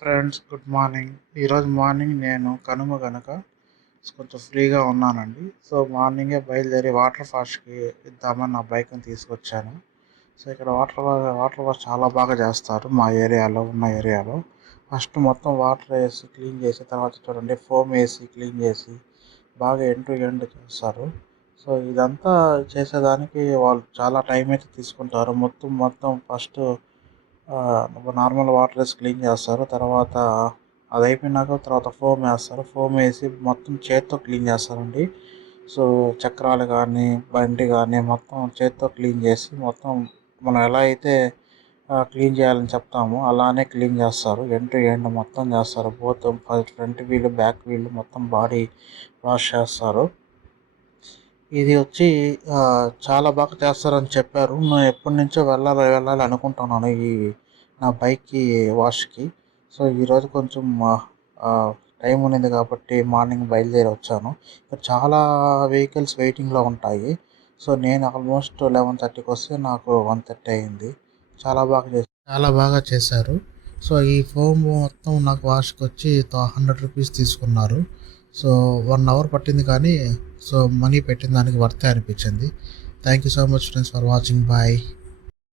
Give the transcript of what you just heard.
Friends, good morning. ఈరోజు morning నేను కనుమ గనక కొంచెం ఫ్రీగా ఉన్నానండి. సో మార్నింగే బయలుదేరి వాటర్ ఫాల్స్కి ఇద్దామని నా బైక్ని తీసుకొచ్చాను. సో ఇక్కడ వాటర్ వాష్ చాలా బాగా చేస్తారు మా ఏరియాలో. ఫస్ట్ మొత్తం వాటర్ వేసి క్లీన్ చేసి, తర్వాత చూడండి ఫోమ్ వేసి క్లీన్ చేసి బాగా ఎండ్ టు ఎండ్ చేస్తారు. సో ఇదంతా చేసేదానికి వాళ్ళు చాలా టైం అయితే తీసుకుంటారు. మొత్తం ఫస్ట్ నార్మల్ వాటర్ వేసి క్లీన్ చేస్తారు. తర్వాత అది అయిపోయినాక తర్వాత ఫోమ్ వేస్తారు. ఫోమ్ వేసి మొత్తం చేత్తో క్లీన్ చేస్తారండి. సో చక్రాలు కానీ బండి కానీ మొత్తం చేత్తో క్లీన్ చేసి, మొత్తం మనం ఎలా అయితే క్లీన్ చేయాలని చెప్తామో అలానే క్లీన్ చేస్తారు. ఎండ్ టు ఎండ్ మొత్తం చేస్తారు. Both front wheel, back wheel మొత్తం బాడీ వాష్ చేస్తారు. ఇది వచ్చి చాలా బాగా చేస్తారని చెప్పారు. నేను ఎప్పటినుంచో వెళ్ళాలి అనుకుంటున్నాను నా బైక్కి వాష్కి. సో ఈరోజు కొంచెం టైం ఉన్నింది కాబట్టి మార్నింగ్ బయలుదేరి వచ్చాను. ఇక్కడ చాలా వెహికల్స్ వెయిటింగ్లో ఉంటాయి. సో నేను ఆల్మోస్ట్ 11:30కి వస్తే నాకు 1:30 అయింది. చాలా బాగా చేశారు. సో ఈ ఫోమ్ మొత్తం నాకు వాష్కి వచ్చి 100 రూపీస్ తీసుకున్నారు. సో 1 అవర్ పట్టింది, కానీ సో మనీ పెట్టిన దానికి వర్తే అనిపించింది. Thank you so much friends for watching. Bye.